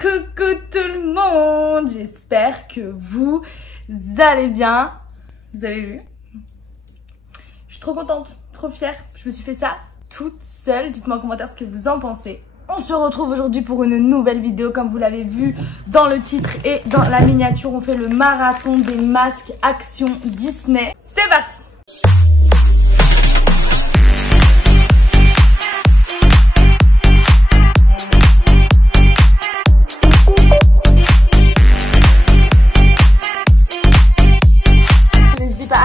Coucou tout le monde, j'espère que vous allez bien. Vous avez vu? Je suis trop contente, trop fière. Je me suis fait ça toute seule. Dites-moi en commentaire ce que vous en pensez. On se retrouve aujourd'hui pour une nouvelle vidéo. Comme vous l'avez vu dans le titre et dans la miniature, on fait le marathon des masques Action Disney. C'est parti!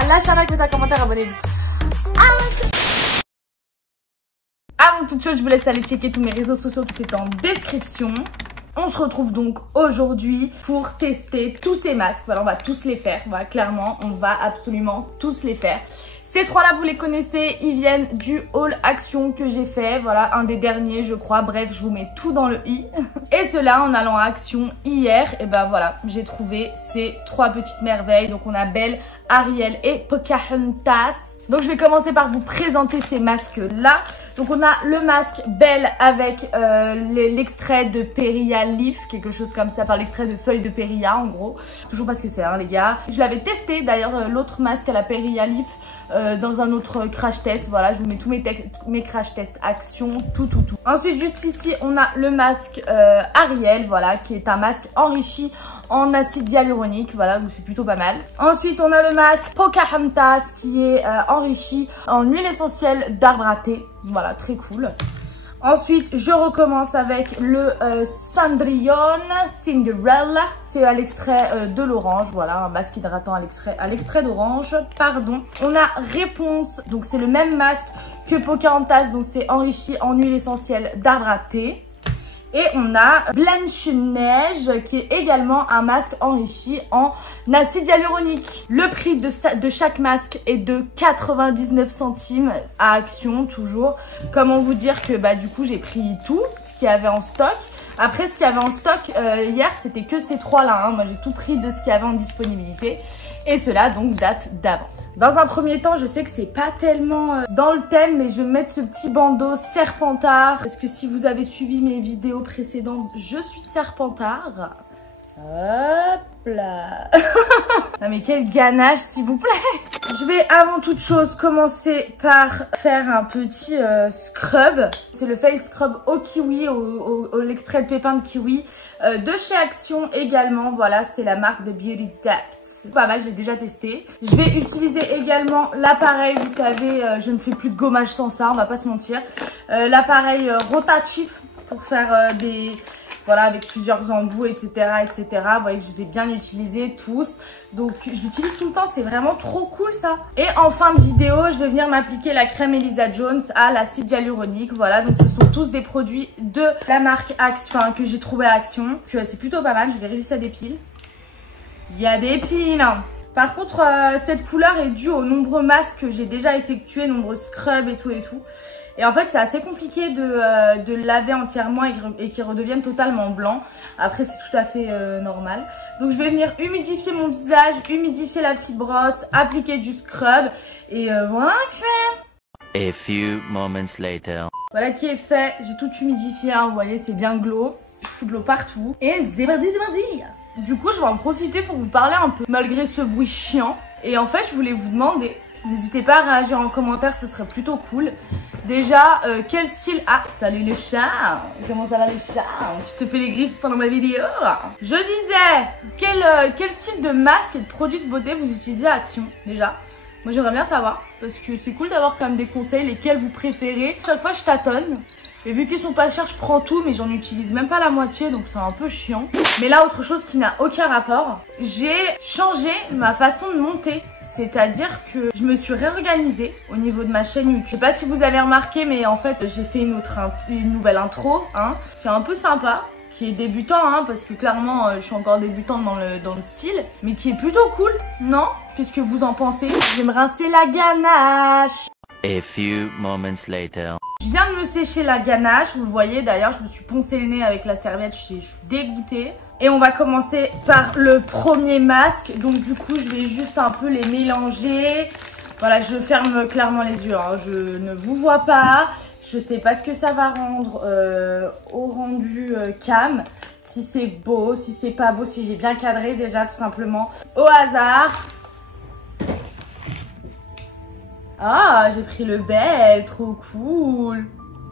Lâchez un like, mettez un commentaire, abonnez-vous. Avant toute chose, je vous laisse aller checker tous mes réseaux sociaux, tout est en description. On se retrouve donc aujourd'hui pour tester tous ces masques. Voilà, on va tous les faire. Voilà, clairement, on va absolument tous les faire. Ces trois-là, vous les connaissez, ils viennent du haul Action que j'ai fait. Voilà, un des derniers, je crois. Bref, je vous mets tout dans le i. Et cela, en allant à Action hier, et ben voilà, j'ai trouvé ces trois petites merveilles. Donc, on a Belle, Ariel et Pocahontas. Donc, je vais commencer par vous présenter ces masques-là. Donc, on a le masque Belle avec l'extrait de Péria Leaf, quelque chose comme ça. Enfin, l'extrait de feuilles de Péria, en gros. Toujours pas ce que c'est, hein, les gars. Je l'avais testé, d'ailleurs, l'autre masque à la Péria Leaf. Dans un autre crash test, voilà, je vous mets tous mes crash tests Action, tout. Ensuite, juste ici, on a le masque Ariel, voilà, qui est un masque enrichi en acide hyaluronique, voilà, donc c'est plutôt pas mal. Ensuite, on a le masque Pocahontas qui est enrichi en huile essentielle d'arbre à thé, voilà, très cool. Ensuite, je recommence avec le Cendrillon Cinderella. C'est à l'extrait de l'orange, voilà, un masque hydratant à l'extrait d'orange, pardon. On a Réponse, donc c'est le même masque que Pocahontas, donc c'est enrichi en huile essentielle d'arbre à thé. Et on a Blanche-Neige qui est également un masque enrichi en acide hyaluronique. Le prix de chaque masque est de 99 centimes à Action, toujours. Comment vous dire que bah du coup j'ai pris tout ce qu'il y avait en stock. Après, ce qu'il y avait en stock hier, c'était que ces trois-là. Hein. Moi, j'ai tout pris de ce qu'il y avait en disponibilité. Et cela, donc, date d'avant. Dans un premier temps, je sais que c'est pas tellement dans le thème, mais je vais mettre ce petit bandeau Serpentard. Parce que si vous avez suivi mes vidéos précédentes, je suis Serpentard. Hop là. Non mais quel ganache s'il vous plaît. Je vais avant toute chose commencer par faire un petit scrub. C'est le face scrub au kiwi, l'extrait de pépins de kiwi de chez Action également. Voilà, c'est la marque de Beauty Depth. Pas mal, je l'ai déjà testé. Je vais utiliser également l'appareil, vous savez, je ne fais plus de gommage sans ça, on va pas se mentir. L'appareil rotatif pour faire des... Voilà, avec plusieurs embouts, etc., etc. Vous voyez que je les ai bien utilisés tous. Donc, je l'utilise tout le temps. C'est vraiment trop cool, ça. Et en fin de vidéo, je vais venir m'appliquer la crème Elisa Jones à l'acide hyaluronique. Voilà, donc ce sont tous des produits de la marque Action, enfin, que j'ai trouvé à Action. C'est plutôt pas mal. Je vérifie ça des piles. Il y a des piles. Par contre, cette couleur est due aux nombreux masques que j'ai déjà effectués, nombreux scrubs et tout. Et en fait, c'est assez compliqué de laver entièrement et qu'il redevienne totalement blanc. Après, c'est tout à fait normal. Donc, je vais venir humidifier mon visage, humidifier la petite brosse, appliquer du scrub. Et voilà, A few moments later. Voilà qui est fait. J'ai tout humidifié, hein, vous voyez, c'est bien glow. Je fous de l'eau partout. Et c'est parti, c'est parti. Du coup, je vais en profiter pour vous parler un peu, malgré ce bruit chiant. Et en fait, je voulais vous demander, n'hésitez pas à réagir en commentaire, ce serait plutôt cool. Déjà, quel style... Ah, salut le chat. Comment ça va le chat? Tu te fais les griffes pendant ma vidéo. Je disais, quel style de masque et de produit de beauté vous utilisez à Action, déjà? Moi, j'aimerais bien savoir, parce que c'est cool d'avoir quand même des conseils, lesquels vous préférez. Chaque fois, je tâtonne. Et vu qu'ils sont pas chers, je prends tout, mais j'en utilise même pas la moitié, donc c'est un peu chiant. Mais là, autre chose qui n'a aucun rapport, j'ai changé ma façon de monter. C'est-à-dire que je me suis réorganisée au niveau de ma chaîne YouTube. Je sais pas si vous avez remarqué, mais en fait, j'ai fait une nouvelle intro, hein, qui est un peu sympa, qui est débutant, hein, parce que clairement, je suis encore débutante dans le style, mais qui est plutôt cool, non? Qu'est-ce que vous en pensez? Je vais me rincer la ganache. A few moments later. Je viens de me sécher la ganache, vous le voyez d'ailleurs, je me suis poncé le nez avec la serviette, je suis dégoûtée. Et on va commencer par le premier masque, donc du coup je vais juste un peu les mélanger. Voilà, je ferme clairement les yeux, hein. Je ne vous vois pas, je sais pas ce que ça va rendre au rendu cam. si c'est beau, si c'est pas beau, si j'ai bien cadré déjà tout simplement. Au hasard. Ah, j'ai pris le bel, trop cool.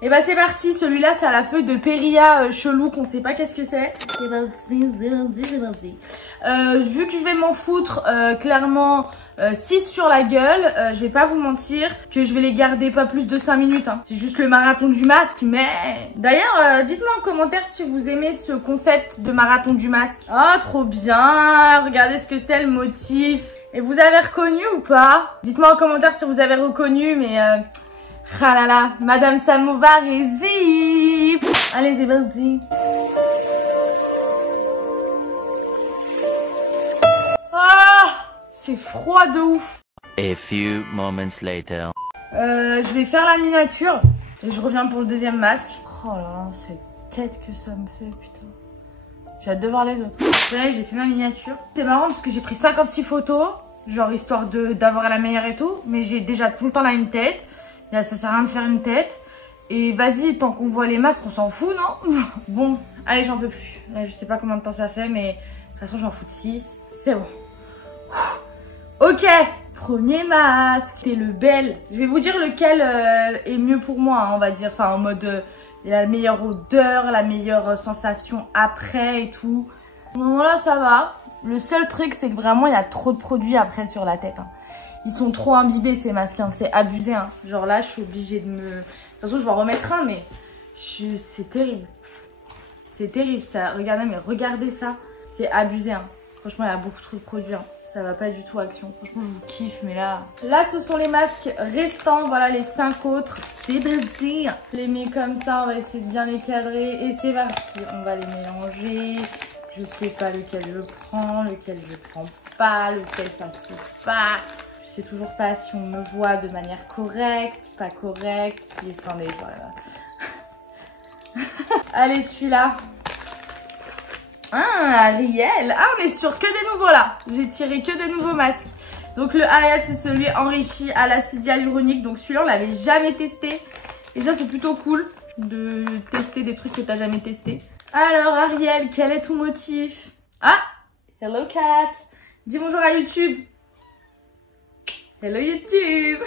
Et bah c'est parti, celui-là c'est à la feuille de Perilla chelou qu'on sait pas qu'est-ce que c'est. C'est parti, c'est parti, c'est parti. Vu que je vais m'en foutre clairement 6 sur la gueule, je vais pas vous mentir que je vais les garder pas plus de 5 minutes. Hein. C'est juste le marathon du masque, mais... D'ailleurs, dites-moi en commentaire si vous aimez ce concept de marathon du masque. Ah, trop bien, regardez ce que c'est le motif. Et vous avez reconnu ou pas? Dites-moi en commentaire si vous avez reconnu, mais... Ah là là, Madame Samovar et zip. Allez, c'est parti. Ah, c'est froid de ouf. A few moments later. Je vais faire la miniature et je reviens pour le deuxième masque. Oh là là, cette tête que ça me fait, putain. J'ai hâte de voir les autres. Ouais, j'ai fait ma miniature. C'est marrant parce que j'ai pris 56 photos, genre histoire d'avoir la meilleure et tout, mais j'ai déjà tout le temps la même tête. Là, ça sert à rien de faire une tête. Et vas-y, tant qu'on voit les masques, on s'en fout, non? Bon, allez, j'en peux plus. Là, je sais pas combien de temps ça fait, mais de toute façon, j'en fous de 6. C'est bon. Ok, premier masque. C'est le bel. Je vais vous dire lequel est mieux pour moi, hein, on va dire. Enfin, en mode, il a la meilleure odeur, la meilleure sensation après et tout. Bon, là, ça va. Le seul truc, c'est que vraiment, il y a trop de produits après sur la tête. Hein. Ils sont trop imbibés ces masques, hein. C'est abusé. Hein. Genre là, je suis obligée de me... De toute façon, je vais en remettre un, mais c'est terrible. C'est terrible ça. Regardez, mais regardez ça. C'est abusé. Hein. Franchement, il y a beaucoup trop de produits. Hein. Ça va pas du tout action. Franchement, je vous kiffe, mais là... Là, ce sont les masques restants. Voilà les 5 autres. C'est parti. Je les mets comme ça. On va essayer de bien les cadrer. Et c'est parti. On va les mélanger. Je sais pas lequel je prends, lequel je prends pas, lequel ça se passe. Je sais toujours pas si on me voit de manière correcte, pas correcte, si... Attendez, voilà. Allez, celui-là. Ah, Ariel. Ah, on est sur que des nouveaux là. J'ai tiré que des nouveaux masques. Donc le Ariel, c'est celui enrichi à l'acide hyaluronique. Donc celui-là, on l'avait jamais testé. Et ça, c'est plutôt cool de tester des trucs que t'as jamais testé. Alors Ariel, quel est ton motif? Ah, hello cat. Dis bonjour à YouTube. Hello YouTube.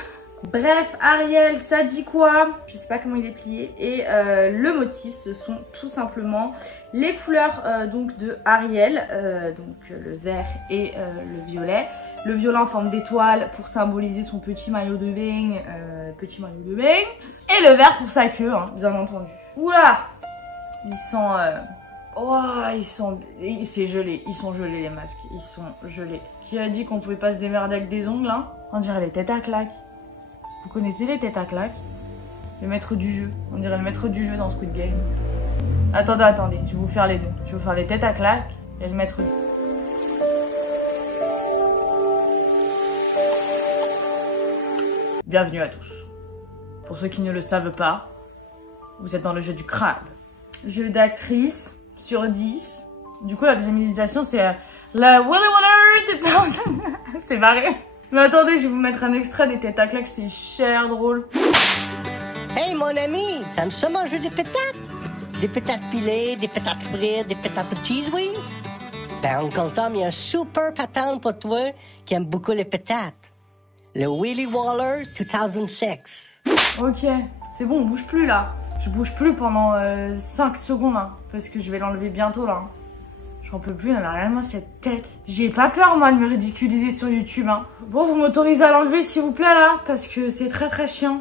Bref, Ariel, ça dit quoi? Je sais pas comment il est plié. Et le motif, ce sont tout simplement les couleurs donc de Ariel. Donc le vert et le violet. Le violet en forme d'étoile pour symboliser son petit maillot de bain. Et le vert pour sa queue, hein, bien entendu. Oula, ils sont... Oh, c'est gelé. Ils sont gelés les masques. Ils sont gelés. Qui a dit qu'on pouvait pas se démerder avec des ongles, hein? On dirait les têtes à claques. Vous connaissez les têtes à claques? Le maître du jeu. On dirait le maître du jeu dans Squid Game. Attendez. Je vais vous faire les deux. Je vais vous faire les têtes à claques et le maître du jeu. Bienvenue à tous. Pour ceux qui ne le savent pas, vous êtes dans le jeu du crabe. Jeu d'actrice sur 10. Du coup, la deuxième imitation, c'est la Willy Waller. C'est barré. Mais attendez, je vais vous mettre un extrait des têtes à claques, c'est cher drôle. Hey mon ami, t'aimes ça manger des pétates? Des pétates pilées, des pétates frites, des pétates de cheese whiz? Ben Uncle Tom, il y a un super patente pour toi qui aime beaucoup les pétates. Le Willy Waller 2006. Ok, c'est bon, on bouge plus là. Je bouge plus pendant 5 secondes, hein, parce que je vais l'enlever bientôt là. J'en peux plus, mais regarde-moi cette tête. J'ai pas peur, moi, de me ridiculiser sur YouTube, hein. Bon, vous m'autorisez à l'enlever, s'il vous plaît, là, parce que c'est très très chiant.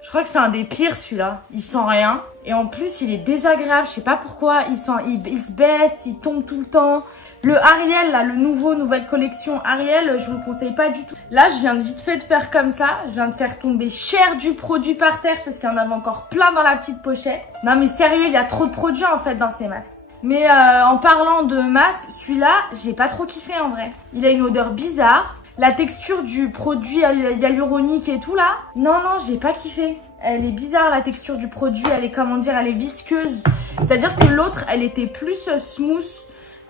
Je crois que c'est un des pires, celui-là. Il sent rien. Et en plus, il est désagréable. Je sais pas pourquoi. Il se baisse, il tombe tout le temps. Le Ariel, là, le nouvelle collection Ariel, je vous le conseille pas du tout. Là, je viens de vite fait de faire comme ça. Je viens de faire tomber cher du produit par terre parce qu'il y en avait encore plein dans la petite pochette. Non, mais sérieux, il y a trop de produits, en fait, dans ces masques. Mais en parlant de masque, celui-là, j'ai pas trop kiffé en vrai. Il a une odeur bizarre. La texture du produit hyaluronique et tout là, non, j'ai pas kiffé. Elle est bizarre la texture du produit, elle est comment dire, elle est visqueuse. C'est-à-dire que l'autre, elle était plus smooth,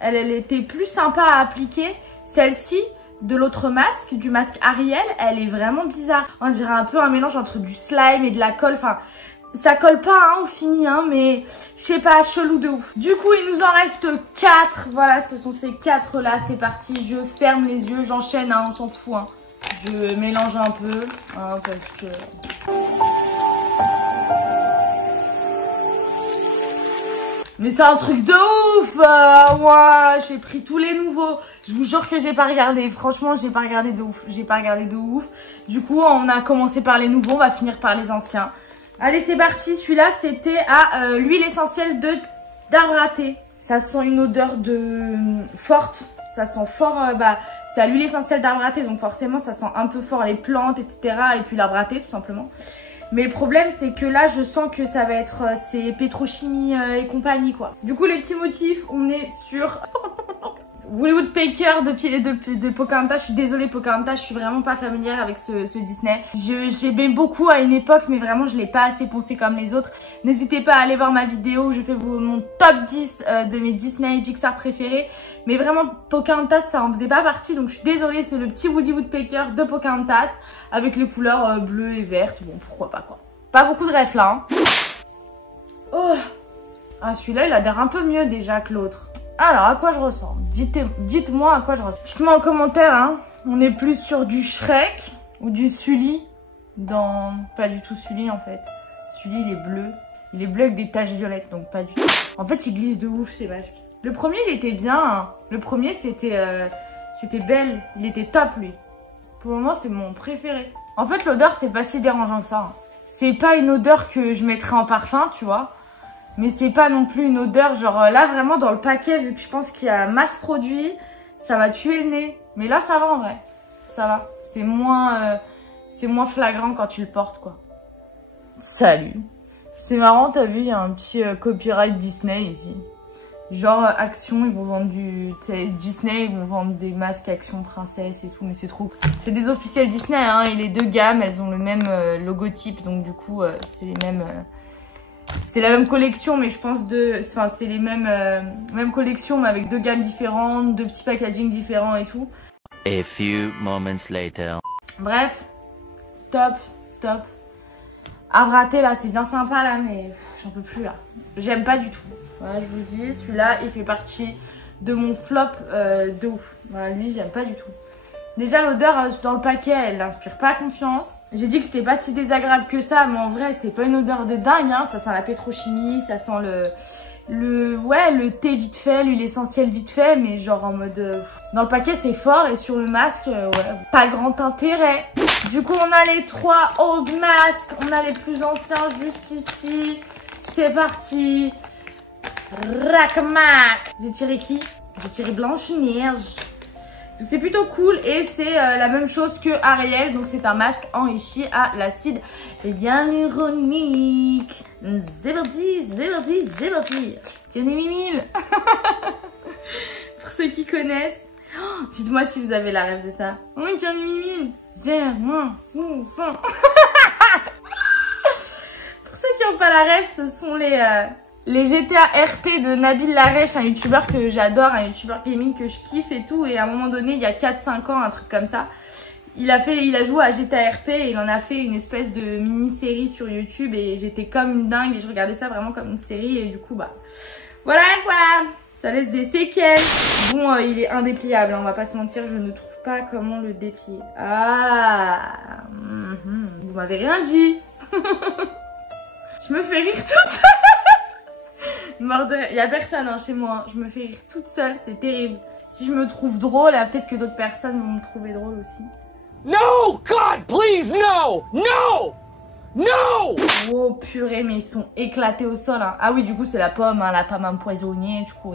elle était plus sympa à appliquer. Celle-ci, de l'autre masque, du masque Ariel, elle est vraiment bizarre. On dirait un peu un mélange entre du slime et de la colle, enfin... Ça colle pas hein, au fini, hein, mais je sais pas, chelou de ouf. Du coup, il nous en reste 4. Voilà, ce sont ces 4 là. C'est parti, je ferme les yeux, j'enchaîne, hein, on s'en fout. Hein. Je mélange un peu, hein, parce que... Mais c'est un truc de ouf. Moi, j'ai pris tous les nouveaux. Je vous jure que j'ai pas regardé. Franchement, j'ai pas regardé de ouf. J'ai pas regardé de ouf. Du coup, on a commencé par les nouveaux. On va finir par les anciens. Allez, c'est parti. Celui-là, c'était à l'huile essentielle d'arbre à thé. Ça sent une odeur de forte. Ça sent fort. C'est à l'huile essentielle d'arbre à thé. Donc forcément, ça sent un peu fort les plantes, etc. Et puis l'arbre à thé, tout simplement. Mais le problème, c'est que là, je sens que ça va être c'est pétrochimie et compagnie, quoi. Du coup, les petits motifs, on est sur Woodpecker de Pocahontas. Je suis désolée, Pocahontas, je suis vraiment pas familière avec ce Disney. J'aimais beaucoup à une époque, mais vraiment, je l'ai pas assez poncé comme les autres. N'hésitez pas à aller voir ma vidéo où je fais mon top 10 de mes Disney et Pixar préférés. Mais vraiment, Pocahontas, ça en faisait pas partie. Donc, je suis désolée, c'est le petit Woody Woodpecker de Pocahontas avec les couleurs bleues et vertes. Bon, pourquoi pas, quoi. Pas beaucoup de refs, là. Hein. Oh. Ah, celui-là, il a l'air un peu mieux déjà que l'autre. Alors, à quoi je ressens? Dites-moi à quoi je ressens. Dites-moi en commentaire, hein. On est plus sur du Shrek ou du Sully dans... Pas du tout Sully, en fait. Sully, il est bleu. Il est bleu avec des taches violettes, donc pas du tout. En fait, il glisse de ouf, ces masques. Le premier, il était bien. Hein. Le premier, c'était Belle. Il était top, lui. Pour le moment, c'est mon préféré. En fait, l'odeur, c'est pas si dérangeant que ça. Hein. C'est pas une odeur que je mettrais en parfum, tu vois. Mais c'est pas non plus une odeur, genre là, vraiment, dans le paquet, vu que je pense qu'il y a masse produit, ça va tuer le nez. Mais là, ça va en vrai. Ça va. C'est moins flagrant quand tu le portes, quoi. Salut. C'est marrant, t'as vu, il y a un petit copyright Disney ici. Genre Action, ils vont vendre Disney, ils vont vendre des masques Action Princesse et tout, mais c'est trop. C'est des officiels Disney, hein, et les deux gammes, elles ont le même logotype, donc du coup, c'est les mêmes... c'est la même collection, mais je pense enfin, c'est les mêmes collections, mais avec deux gammes différentes, deux petits packaging différents et tout. A few moments later. Bref, stop. Arbre à thé, là, c'est bien sympa, là, mais j'en peux plus, là. J'aime pas du tout. Voilà, je vous le dis, celui-là, il fait partie de mon flop de ouf. Voilà, lui, j'aime pas du tout. Déjà, l'odeur dans le paquet, elle n'inspire pas confiance. J'ai dit que c'était pas si désagréable que ça, mais en vrai, c'est pas une odeur de dingue, hein. Ça sent la pétrochimie, ça sent le thé vite fait, l'huile essentielle vite fait, mais genre en mode... Dans le paquet, c'est fort, et sur le masque, ouais, pas grand intérêt. Du coup, on a les 3 old masks, on a les plus anciens juste ici. C'est parti. Racmac. J'ai tiré qui? J'ai tiré Blanche-Neige. Donc c'est plutôt cool et c'est la même chose que Ariel. Donc c'est un masque enrichi à l'acide hyaluronique. C'est parti. Tiens les mimile. Pour ceux qui connaissent. Oh, dites-moi si vous avez la rêve de ça. Oui, tiens les mimile. Pour ceux qui n'ont pas la rêve, ce sont les GTA RP de Nabil Larèche, un youtubeur que j'adore, un youtubeur gaming que je kiffe et tout. Et à un moment donné, il y a 4-5 ans, un truc comme ça, il a joué à GTA RP et il en a fait une espèce de mini-série sur YouTube. Et j'étais comme une dingue et je regardais ça vraiment comme une série. Et du coup, bah, voilà quoi, ça laisse des séquelles. Bon, il est indépliable, hein, on va pas se mentir, je ne trouve pas comment le déplier. Ah, vous m'avez rien dit. Je me fais rire toute seule. Mort de rire. Il y a personne hein, chez moi. Je me fais rire toute seule. C'est terrible. Si je me trouve drôle, peut-être que d'autres personnes vont me trouver drôle aussi. No, God, please, no, no, no. Oh purée, mais ils sont éclatés au sol. Hein. Ah oui, du coup, c'est la pomme empoisonnée. Du coup,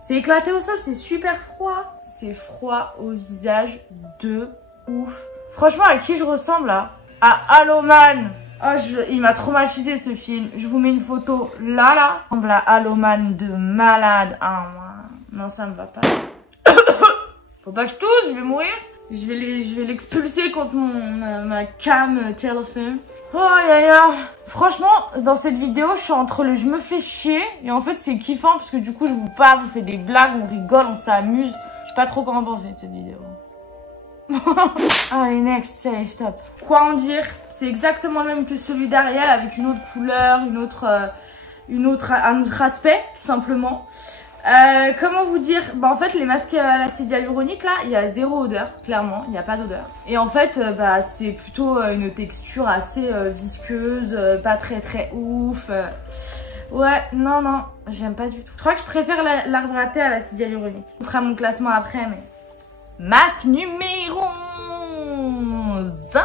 c'est éclaté au sol. C'est super froid. C'est froid au visage de ouf. Franchement, à qui je ressemble là? À Haloman. Oh, il m'a traumatisé ce film. Je vous mets une photo là. Il ressemble à Haloman de malade. Ah, non, ça me va pas. Faut pas que je tousse, je vais mourir. Je vais l'expulser contre ma cam téléphone. Oh, franchement, dans cette vidéo, je suis entre je me fais chier. Et en fait, c'est kiffant parce que du coup, je vous parle, je vous fais des blagues, on rigole, on s'amuse. Je sais pas trop comment penser de cette vidéo. Allez, next, allez, stop. Quoi en dire? C'est exactement le même que celui d'Ariel avec une autre couleur, un autre aspect, tout simplement. Comment vous dire? Bah en fait les masques à l'acide hyaluronique là, il y a zéro odeur, clairement, il n'y a pas d'odeur. Et en fait bah c'est plutôt une texture assez visqueuse, pas très ouf. Ouais, non, j'aime pas du tout. Je crois que je préfère l'arbre à thé à l'acide hyaluronique. Je ferai mon classement après, mais... Masque numéro 5.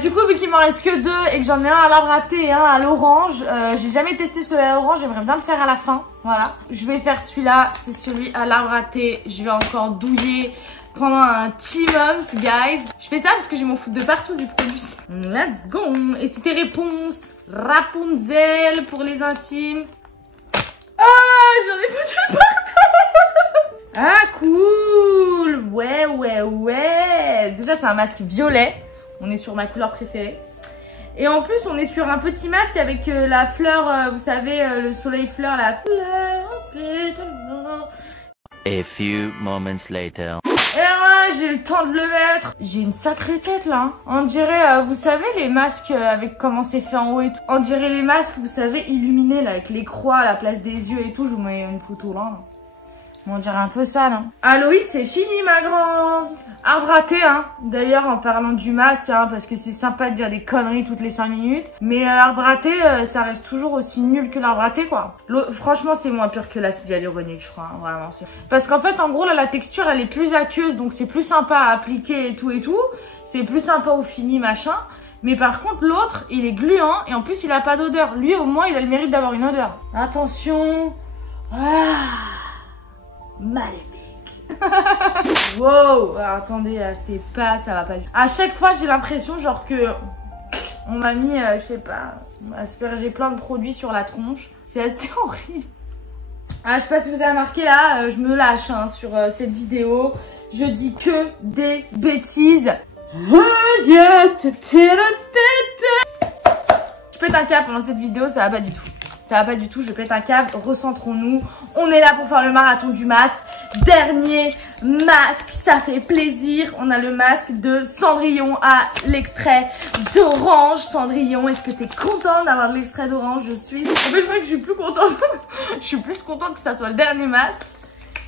Du coup, vu qu'il m'en reste que 2 et que j'en ai un à l'arbre à thé et un à l'orange, j'ai jamais testé celui à l'orange, j'aimerais bien le faire à la fin. Voilà, je vais faire celui-là, c'est celui à l'arbre à thé. Je vais encore douiller pendant un petit month, guys. Je fais ça parce que j'ai mon foot de partout du produit. Let's go. Et c'était réponse Rapunzel pour les intimes. Ah, j'en ai foutu partout. Ah, cool. Ouais. Déjà, c'est un masque violet. On est sur ma couleur préférée. Et en plus, on est sur un petit masque avec la fleur, vous savez, le soleil fleur, la fleur. A few moments later. Et là, j'ai le temps de le mettre. J'ai une sacrée tête là. On dirait, vous savez, les masques avec comment c'est fait en haut et tout. On dirait les masques, vous savez, illuminés là, avec les croix à la place des yeux et tout. Je vous mets une photo là. On dirait un peu ça, là. Halloween, c'est fini, ma grande. Arbre à thé, hein. D'ailleurs, en parlant du masque, hein, parce que c'est sympa de dire des conneries toutes les 5 minutes. Mais l'arbre à thé, ça reste toujours aussi nul que l'arbre à thé, quoi. Franchement, c'est moins pire que l'acide hyaluronique, je crois. Hein, vraiment, parce qu'en fait, en gros, là, la texture, elle est plus aqueuse. Donc, c'est plus sympa à appliquer et tout et tout. C'est plus sympa au fini, machin. Mais par contre, l'autre, il est gluant. Et en plus, il a pas d'odeur. Lui, au moins, il a le mérite d'avoir une odeur. Attention. Maléfique. Wow, attendez, là, c'est pas, ça va pas du tout. À chaque fois, j'ai l'impression genre que on m'a mis, je sais pas, aspergé plein de produits sur la tronche. C'est assez horrible. Ah, je sais pas si vous avez remarqué là, je me lâche hein, sur cette vidéo. Je dis que des bêtises. Je pète un câble pendant cette vidéo, ça va pas du tout. Ça va pas du tout, je pète un câble, recentrons-nous. On est là pour faire le marathon du masque. Dernier masque, ça fait plaisir. On a le masque de Cendrillon à l'extrait d'orange. Cendrillon, est-ce que t'es contente d'avoir l'extrait d'orange? Je suis. En fait, je crois que je suis plus contente. Je suis plus contente que ça soit le dernier masque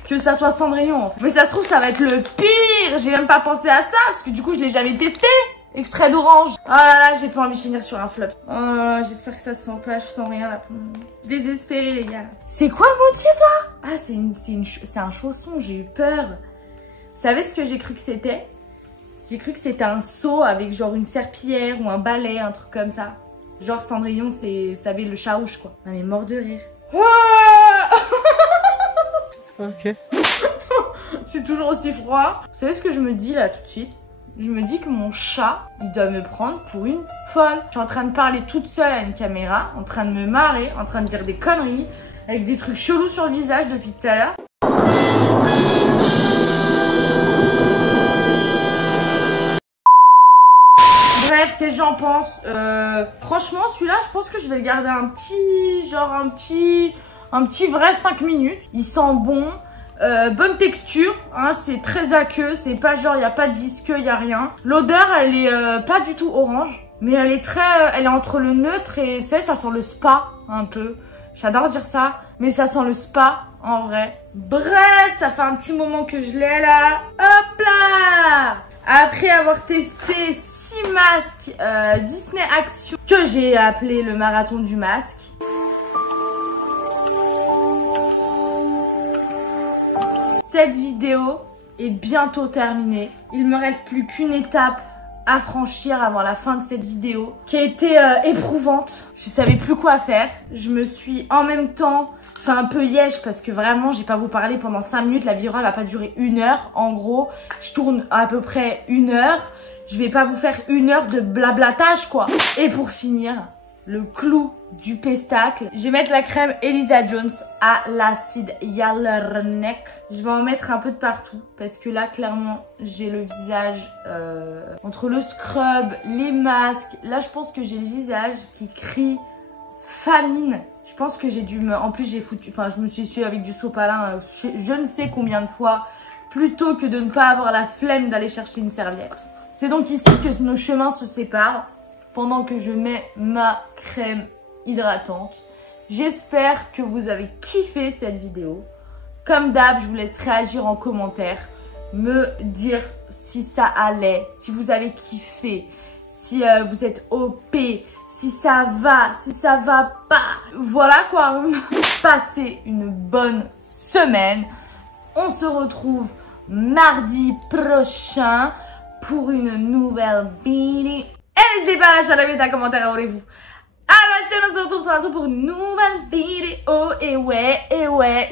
que ça soit Cendrillon. En fait. Mais ça se trouve, ça va être le pire. J'ai même pas pensé à ça parce que du coup, je l'ai jamais testé. Extrait d'orange. Oh là là, j'ai pas envie de finir sur un flop. Oh là là, j'espère que ça se sent pas, je sens rien là. Désespérée les gars. C'est quoi le motif là? Ah, c'est un chausson, j'ai eu peur. Vous savez ce que j'ai cru que c'était? J'ai cru que c'était un seau avec genre une serpillière ou un balai, un truc comme ça. Genre Cendrillon, c'est, vous savez, le chat rouge quoi. Non mais mort de rire. Ok. C'est toujours aussi froid. Vous savez ce que je me dis là tout de suite? Je me dis que mon chat, il doit me prendre pour une folle. Je suis en train de parler toute seule à une caméra, en train de me marrer, en train de dire des conneries, avec des trucs chelous sur le visage depuis tout à l'heure. Bref, qu'est-ce que j'en pense? Franchement, celui-là, je pense que je vais le garder un petit vrai 5 minutes. Il sent bon. Bonne texture, hein, c'est très aqueux, c'est pas genre il y a pas de visqueux, il y a rien. L'odeur elle est pas du tout orange, mais elle est elle est entre le neutre et vous savez ça sent le spa un peu. J'adore dire ça, mais ça sent le spa en vrai. Bref, ça fait un petit moment que je l'ai là. Hop là! Après avoir testé 6 masques Disney Action que j'ai appelé le marathon du masque. Cette vidéo est bientôt terminée. Il me reste plus qu'une étape à franchir avant la fin de cette vidéo qui a été éprouvante. Je savais plus quoi faire. Je me suis en même temps fait un peu yèche parce que vraiment j'ai pas vous parlé pendant 5 minutes. La vidéo elle va pas durer 1 heure. En gros, je tourne à peu près 1 heure. Je vais pas vous faire 1 heure de blablatage quoi. Et pour finir, le clou du pestacle. Je vais mettre la crème Elisa Jones à l'acide hyaluronique. Je vais en mettre un peu de partout parce que là clairement j'ai le visage entre le scrub, les masques. Là je pense que j'ai le visage qui crie famine. Je pense que j'ai dû me... En plus j'ai foutu... Enfin je me suis essuyée avec du sopalin je ne sais combien de fois plutôt que de ne pas avoir la flemme d'aller chercher une serviette. C'est donc ici que nos chemins se séparent pendant que je mets ma crème hydratante. J'espère que vous avez kiffé cette vidéo. Comme d'hab, je vous laisse réagir en commentaire, me dire si ça allait, si vous avez kiffé, si vous êtes OP, si ça va pas. Voilà quoi, passez une bonne semaine. On se retrouve mardi prochain pour une nouvelle vidéo. Et n'hésitez pas à lâcher la vidéo, un commentaire, abonnez-vous à ma chaîne. On se retrouve bientôt pour une nouvelle vidéo. Et ouais.